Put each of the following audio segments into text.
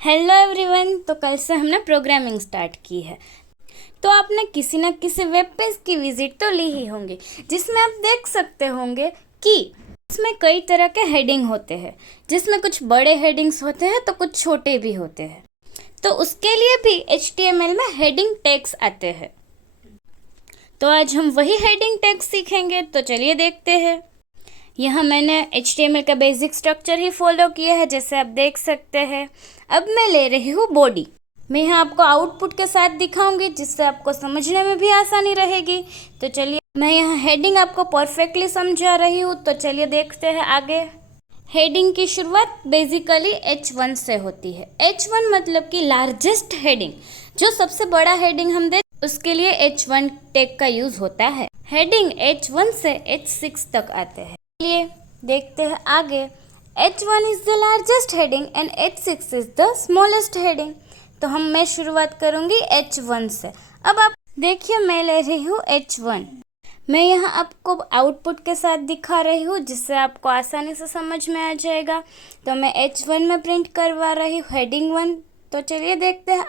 Hello everyone. तो कल से हमने प्रोग्रामिंग स्टार्ट की है, तो आपने किसी न किसी वेब पेज की विजिट तो ली ही होंगी, जिसमें आप देख सकते होंगे कि इसमें कई तरह के हेडिंग होते हैं, जिसमें कुछ बड़े हेडिंग्स होते हैं तो कुछ छोटे भी होते हैं। तो उसके लिए भी HTML में हेडिंग टैग्स आते हैं। तो आज हम वही हेडिंग टैग्स सीखेंगे, तो चलिए देखते हैं। यहाँ मैंने HTML का बेसिक स्ट्रक्चर ही फॉलो किया है, जैसे आप देख सकते हैं। अब मैं ले रही हूँ बॉडी। मैं यहाँ आपको आउटपुट के साथ दिखाऊंगी, जिससे आपको समझने में भी आसानी रहेगी। तो चलिए, मैं यहाँ हेडिंग आपको परफेक्टली समझा रही हूँ, तो चलिए देखते हैं आगे। हेडिंग की शुरुआत बेसिकली H1 से होती है। H1 मतलब कि लार्जेस्ट हेडिंग, जो सबसे बड़ा हेडिंग हम दें उसके लिए H1 टैग का यूज होता है। हेडिंग H1 से H6 तक आते हैं। चलिए देखते हैं आगे। H1 is the largest heading and H6 is the smallest heading. तो मैं शुरुआत करूंगी H1 से। अब आप देखिए, मैं ले रही हूँ H1। मैं यहाँ आपको आउटपुट के साथ दिखा रही हूँ, जिससे आपको आसानी से समझ में आ जाएगा। तो मैं H1 में प्रिंट करवा रही हूँ हेडिंग 1। तो चलिए देखते हैं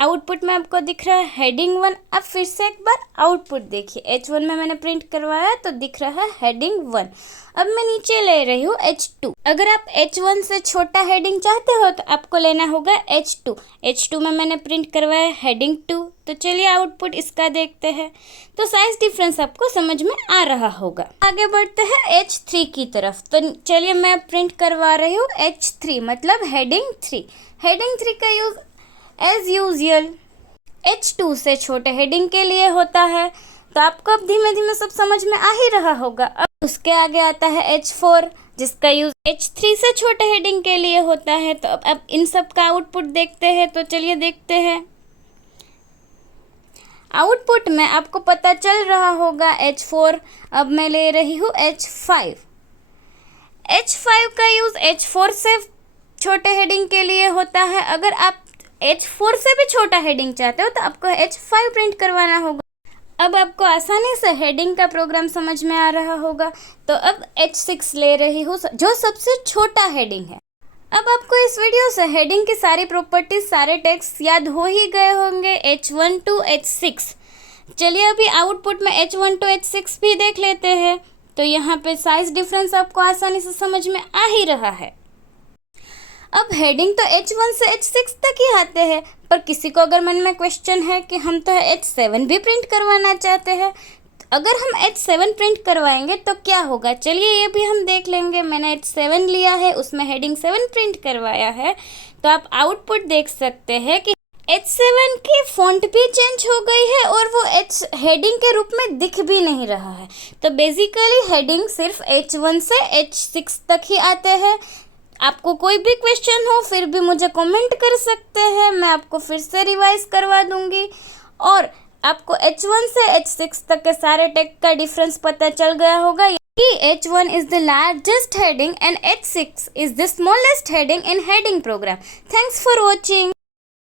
आउटपुट में आपको दिख रहा है हेडिंग 1। अब फिर से एक बार आउटपुट देखिए। H1 में मैंने प्रिंट करवाया तो दिख रहा है हेडिंग 1। अब मैं नीचे ले रही हूँ H2। अगर आप H1 से छोटा हेडिंग चाहते हो तो आपको लेना होगा H2। H2 में मैंने प्रिंट करवाया हेडिंग 2। तो चलिए आउटपुट इसका देखते हैं। तो साइज डिफरेंस आपको समझ में आ रहा होगा। आगे बढ़ते हैं H3 की तरफ। तो चलिए, मैं प्रिंट करवा रही हूँ H3 मतलब हेडिंग 3। हेडिंग 3 का यूज एज यूजुअल H2 से छोटे हेडिंग के लिए होता है। तो आपको अब धीमे धीमे सब समझ में आ ही रहा होगा। अब उसके आगे आता है H4, जिसका यूज H3 से छोटे हेडिंग के लिए होता है। तो अब इन सब का आउटपुट देखते हैं। तो चलिए देखते हैं। आउटपुट में आपको पता चल रहा होगा H4। अब मैं ले रही हूँ H5। H5 का यूज H4 से छोटे हेडिंग के लिए होता है। अगर आप H4 से भी छोटा हेडिंग चाहते हो तो आपको H5 प्रिंट करवाना होगा। अब आपको आसानी से हेडिंग का प्रोग्राम समझ में आ रहा होगा। तो अब H6 ले रही हूँ, जो सबसे छोटा हेडिंग है। अब आपको इस वीडियो से हेडिंग की सारी प्रॉपर्टीज, सारे टैग्स याद हो ही गए होंगे H1 to H6। चलिए अभी आउटपुट में H1 to H6 भी देख लेते हैं। तो यहाँ पे साइज डिफरेंस आपको आसानी से समझ में आ ही रहा है। अब हेडिंग तो H1 से H6 तक ही आते हैं, पर किसी को अगर मन में क्वेश्चन है कि हम तो H7 भी प्रिंट करवाना चाहते हैं, अगर हम H7 प्रिंट करवाएंगे तो क्या होगा, चलिए ये भी हम देख लेंगे। मैंने H7 लिया है, उसमें हेडिंग 7 प्रिंट करवाया है। तो आप आउटपुट देख सकते हैं कि H7 की फॉन्ट भी चेंज हो गई है और वो H हेडिंग के रूप में दिख भी नहीं रहा है। तो बेसिकली हेडिंग सिर्फ H1 से H6 तक ही आते हैं। आपको कोई भी क्वेश्चन हो फिर भी मुझे कमेंट कर सकते हैं, मैं आपको फिर से रिवाइज करवा दूंगी। और आपको H1 से H6 तक के सारे टैग का डिफरेंस पता चल गया होगा कि H1 is the largest heading and H6 is the smallest heading in heading program. Thanks for watching.